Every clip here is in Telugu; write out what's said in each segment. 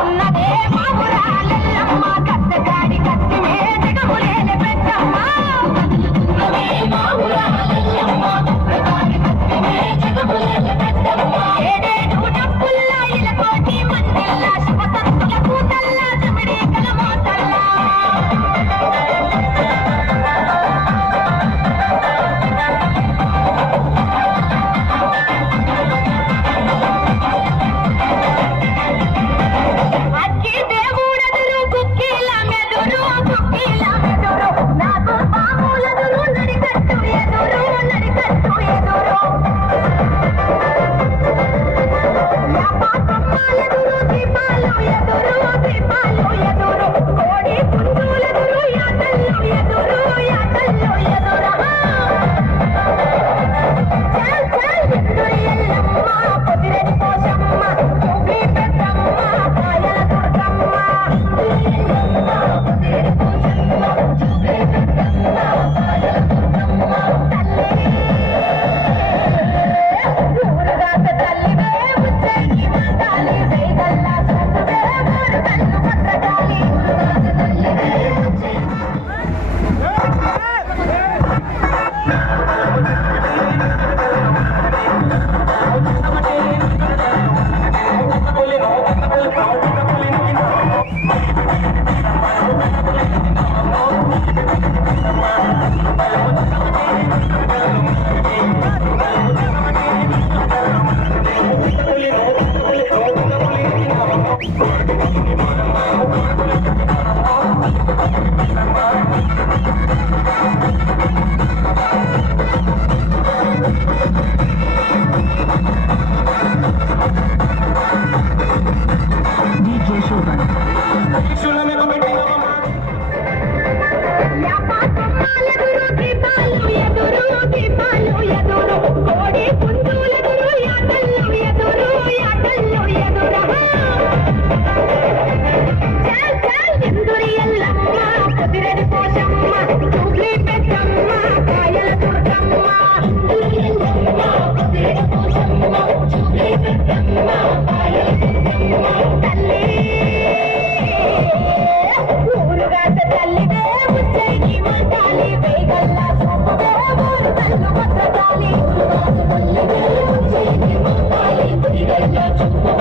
ఉన్నదే Thank you.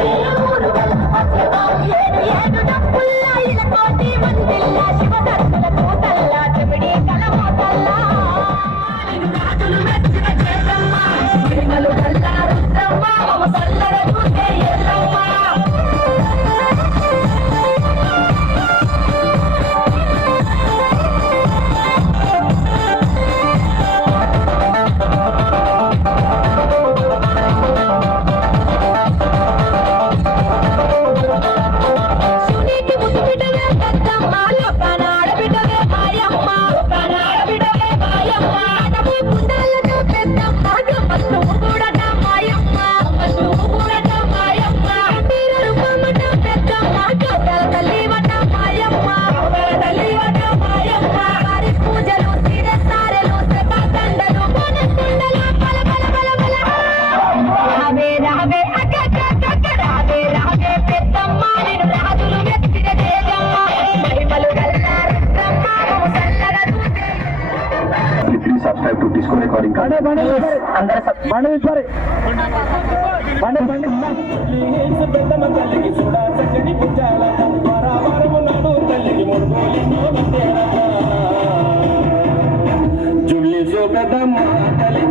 అందరూ బండి విప్పరి బండి బండి. జుల్లి చూపెదమ్మ తల్లి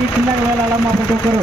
చెప్పి కిందకి వెళ్ళాలమ్మా ప్రతి ఒక్కరు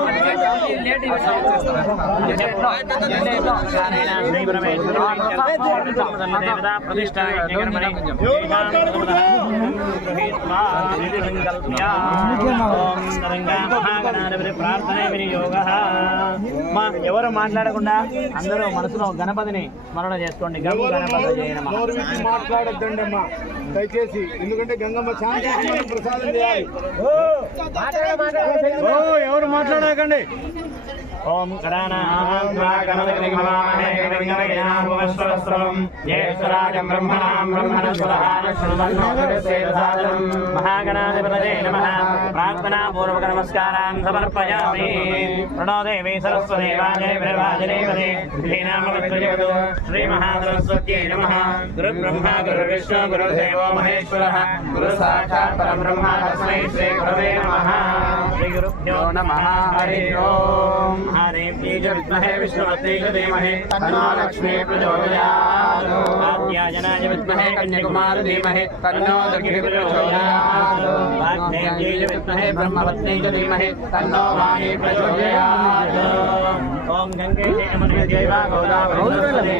ఎవరు మాట్లాడకుండా. అందరూ మనసులో గణపతిని స్మరణ చేసుకోండి మాట్లాడద్దండి అమ్మా దయచేసి ఎందుకంటే గంగమ్మ శాంతి ప్రసాదం చేయాలి ఎవరు మాట్లాడకండి ఓం గణానాం బ్రహ్మణాం మహాగణాధిపతయే నమః. ప్రార్థనా పూర్వక నమస్కారాన్ సమర్పయామి ప్రణోదేవి సరస్వదేవాజయ విరవాజనేవదే శ్రీనామవత్రజగదో శ్రీ మహాసరస్వత్యై నమ. గురు బ్రహ్మ గురు విష్ణు గురు దేవో మహేశ్వరః. గురు సాక్షాత్ పరబ్రహ్మ తస్మై శ్రీ గురవే నమ. శ్రీ గురుభ్యో నమ. హరి ఓం. ब्रह्मणे विष्णुवते देमहे तन्नो लक्ष्मी प्रचोदयात् आद्याजनाय विद्महे कन्याकुमार धीमहे तन्नो दक्षिणी प्रचोदयात् वाग्नेयेय ओम गंगे गोदावरी।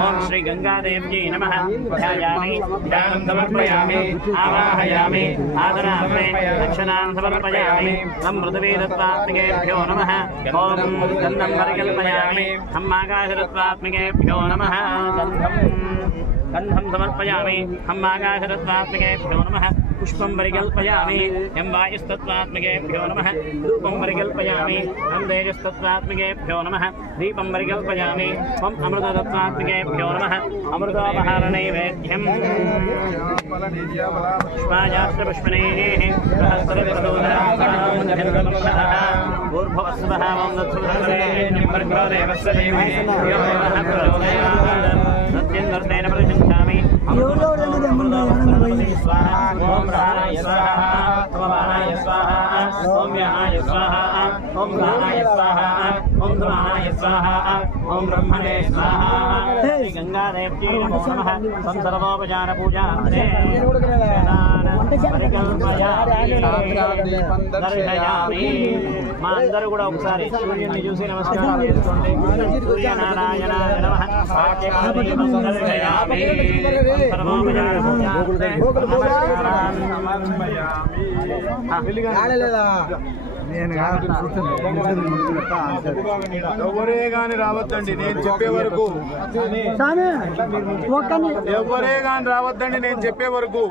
పుండరీకాక్షాయ నమః ఓం శ్రీ గంగాదేవ్యై నమః ధ్యాయామి ధ్యానం సమర్పయామి ఆవాహయామి ఆదరామి దక్షిణాన్ సమర్పయామి తం మృతవీరత్వాత్మికేభ్యో నమః ఓం గంధం పరికల్పయామి హమ్మాకాశరత్వాత్మికేభ్యో నమః గంధం గంధం సమర్పయామి హమ్మాకాశరత్వాత్మికేభ్యో నమః पुष्पं परिकल्पयामि। यं वायुस्तत्त्वात्मकेभ्यो नमः। धूपं परिकल्पयामि। तं तेजस्तत्त्वात्मकेभ्यो नमः। दीपं परिकल्पयामि। त्वम् अमृततत्त्वात्मकेभ्यो नमः। अमृतोपहारणैवेद्यं पुष्पायाश्रपुष्पनेः ऊर्भवस्वः मम दत्सुधरे निम्बर्गो देवस्य देवे। ఎవరో రెండు దమ్మున్నాయి ఓం ప్రాణాయ స్వాహ ప్రాణాయ స్వాహ సౌమ్యాయ స్వాహ ఓం ప్రాణాయ స్వాహ ఓం ప్రాణాయ స్వాహ ఓం బ్రహ్మణే స్వాహ గంగాదేవ్యై మా అందరూ కూడా ఒకసారి సూర్యుని చూసి నమస్కారం చేసుకోండి సూర్యనారాయణ నమః ఎవరే గాని రావద్దండి నేను చెప్పే వరకు ఎవరే గాని రావద్దండి నేను చెప్పే వరకు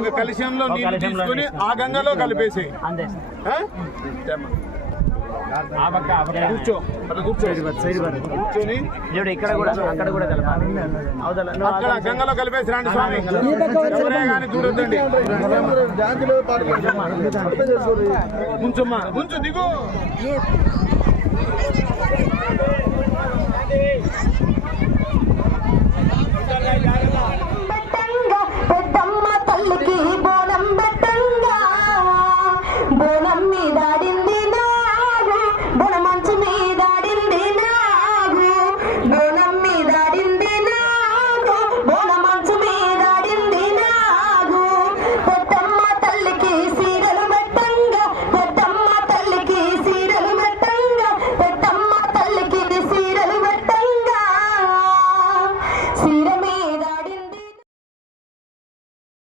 ఒక కలుషంలో నీళ్ళు తీసుకుని ఆ గంగలో కలిపేసి అంతే. కూర్చో. కూర్చొని ఇక్కడ కూడా అక్కడ కూడా కలపాలి అక్కడ గంగలో కలిపేసి రండి స్వామి. ఎవరే గాని దూరొద్దండి ముంచమ్మా ముంచు దిగు.